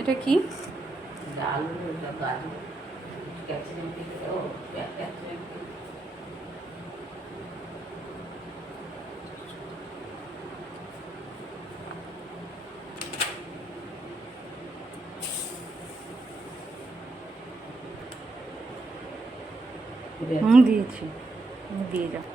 এটা কি? আলু, গাজর, ক্যাপসিকাম থেকে ও ক্যাপসিকাম দিয়েছি, দিয়ে যাও।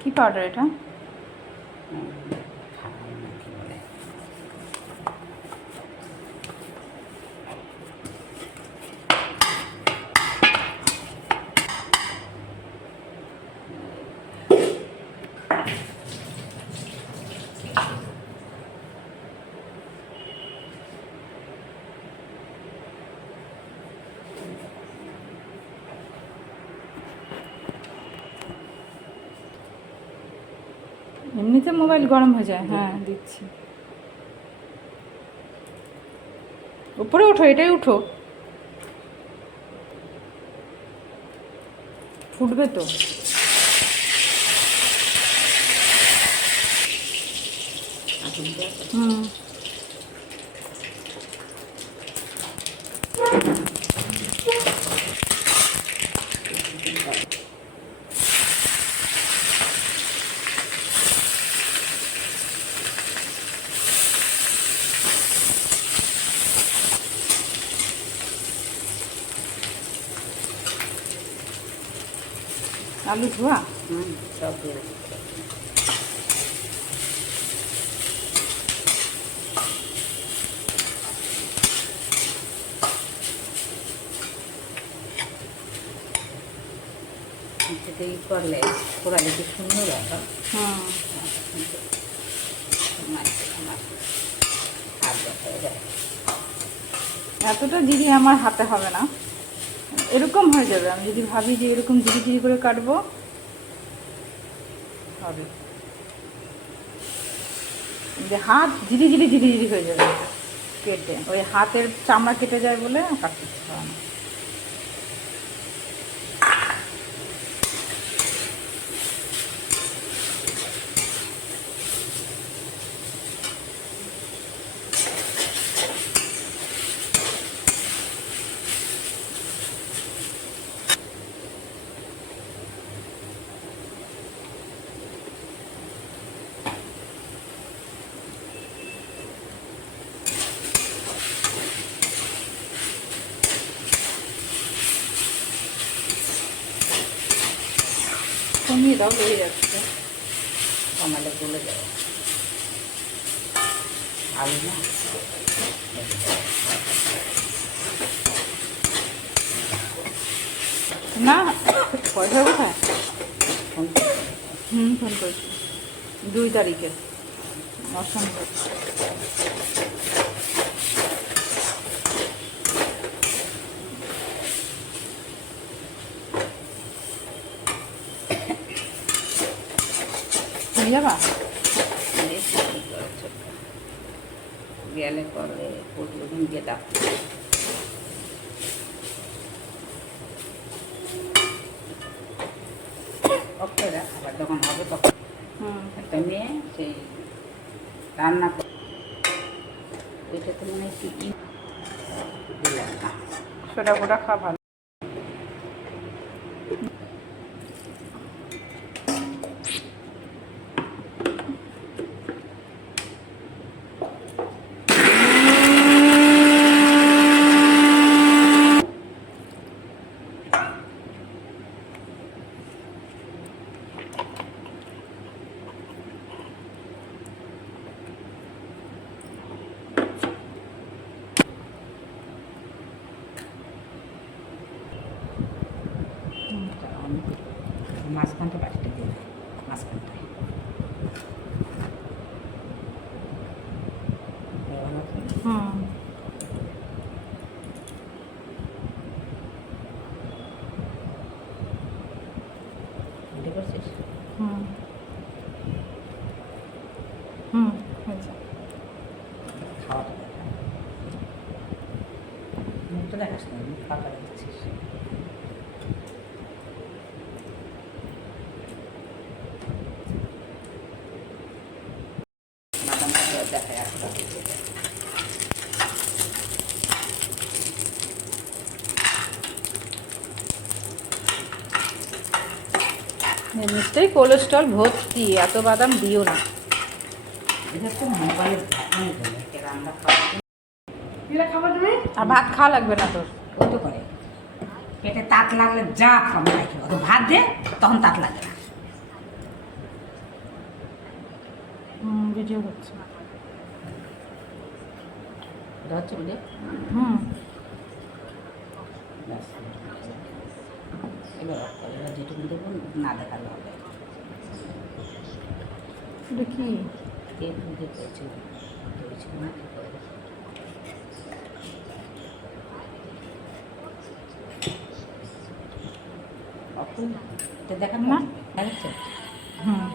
কি পাউডার এটা? এমনিতে মোবাইল গরম হয়ে যায়। হ্যাঁ দিচ্ছি। উপরে ওঠো, এটাই উঠো, ফুটবে তো। হুম, আলু ধোয়া। সব সেটাই করলে ওরা দেখে সুন্দর হবে। হুম, এতটা জিরি আমার হাতে হবে না, এরকম হয়ে যাবে। আমি যদি ভাবি যে এরকম জিরি জিরি করে কাটবো, হবে যে হাত জিরি জিরি জিরি জিরি হয়ে যাবে কেটে, ওই হাতের চামড়া কেটে যায় বলে কাটতে ইচ্ছা হয় না। কমিয়ে দাও, লেগে যাচ্ছে। কমালে গলে যাবে আলু না। পয়সা কোথায়? ফোন করেছি 2 তারিখে। অসম্ভব। নিয়ে যাবা? গেলে পরে প্রতিদিন গিয়ে ডাক অক্ষরা আবার যখন হবে তখন একটা মেয়ে সেই রান্না করে ওইটাতে মনে হয় কি দিলাম না, সোডা ফোটা খাওয়া ভালো। মাঝখানটা বাটিতে দিয়ে মাঝখানটায় বুঝতে পারছিস? হুম হুম, হয়েছে। খাওয়াটা দেখা, মুখটা দেখাস না, মুখ ফাঁকা দিচ্ছিস। বাদামটা দেখায় আসলে নিশ্চয়ই কোলেস্ট্রল ভর্তি, এত বাদাম দিও না। এটা তো মোবাইলের ভাবনাই বলে রান্না খাওয়া আর ভাত খাওয়া লাগবে না তোর। ও তো করে পেটে তাত লাগলে যা খাবো রাখি, অত ভাত দে তখন তাত লাগে না। ভিডিও হচ্ছে। এটা হচ্ছে বুঝে ব্যাস। এবার এবার যেটুকু দেবো না দেখালে হবে। এটা কি তেল দিয়ে পেয়েছি ধরেছি না কি করে এটা দেখান না হচ্ছে। হুম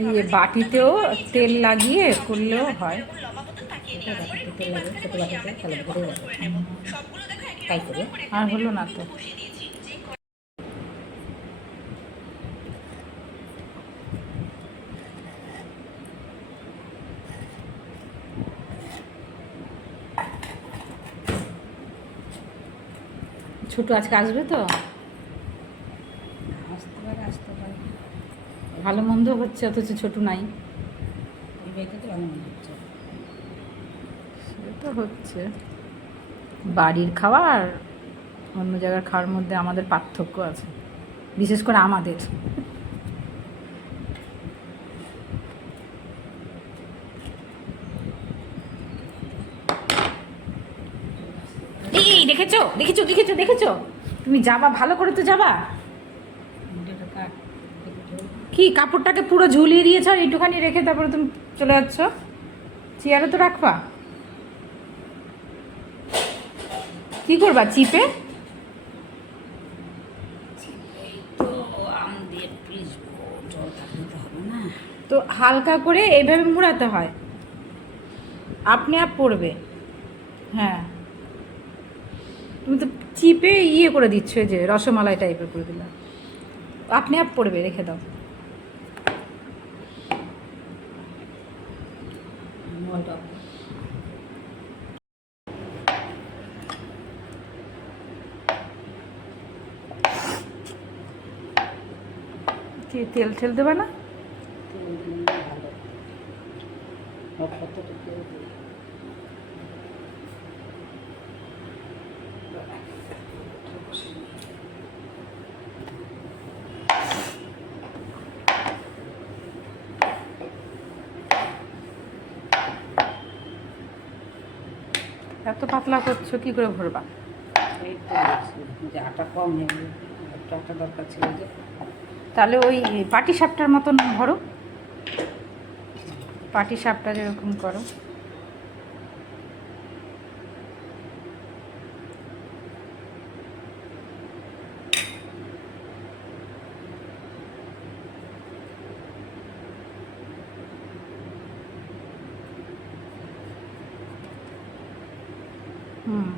এই বাটিতেও তেল লাগিয়ে করলেও হয়। তেল লাগে ছোটো বাটিতে তাহলে ভরে যাবে, তাই করে। আর হলো না তো। ছোট আজকে আসবে তো, আসতে পারে আসতে পারে। ভালো মন্দ হচ্ছে অথচ ছোট নাই। এই বেতে তো ভালো মনে হচ্ছে। সেটা হচ্ছে বাড়ির খাওয়া আর অন্য জায়গার খাওয়ার মধ্যে আমাদের পার্থক্য আছে, বিশেষ করে আমাদের। এই দেখেছো দেখেছো দেখেছো দেখেছো, তুমি যাবা ভালো করে তো যাবা। কি কাপড়টাকে পুরো ঝুলিয়ে দিয়েছ আর একটুখানি রেখে তারপরে তুমি চলে যাচ্ছ, চেয়ারে তো রাখবা। কি করবা চিপে? তো আম দিয়ে পিসবো, জল থাকলে তো হবে না। তো হালকা করে এইভাবে মুড়াতে হয়, আপনি আপ পড়বে। হ্যাঁ তুমি তো চিপে ইয়ে করে দিচ্ছ, এই যে রসমালাই টাইপের করে দিলাম, আপনি আপ পড়বে, রেখে দাও। কি তেল ঠেল দেবে না? এত পাতলা করছো, কি করে ভরবা? এই তো দেখছি যে আটা কম হয়ে গেল, একটু আটা দরকার ছিল যে। তাহলে ওই পাটি সাপটার মতন ভরো, পাটি সাপটা যেরকম করো। হুম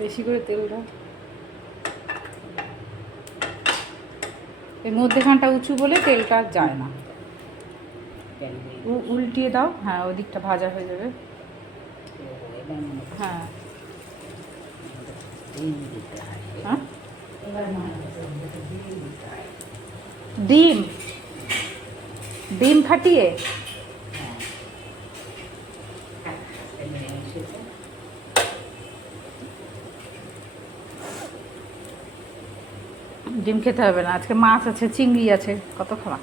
বেশি করে তেল দাও। এই মধ্যেখানটা উঁচু বলে তেলটা যায় না। উল্টিয়ে দাও, হ্যাঁ ওই দিকটা ভাজা হয়ে যাবে। হ্যাঁ হ্যাঁ ডিম ডিম ফাটিয়ে ডিম খেতে হবে না, আজকে মাছ আছে, চিংড়ি আছে, কত খাওয়া।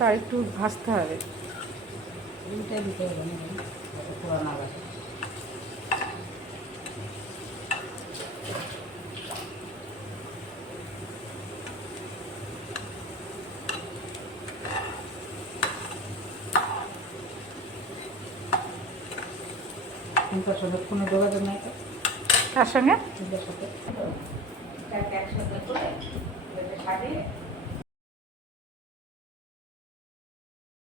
তো আর একটু ভাজতে হবে। দুইটা দিতে হবে না, পুরানো লাগে। তোমার সাথে কোনো যোগাযোগ নাই তো? তার সঙ্গে তোমাদের সাথে একসাথে করে সাজিয়ে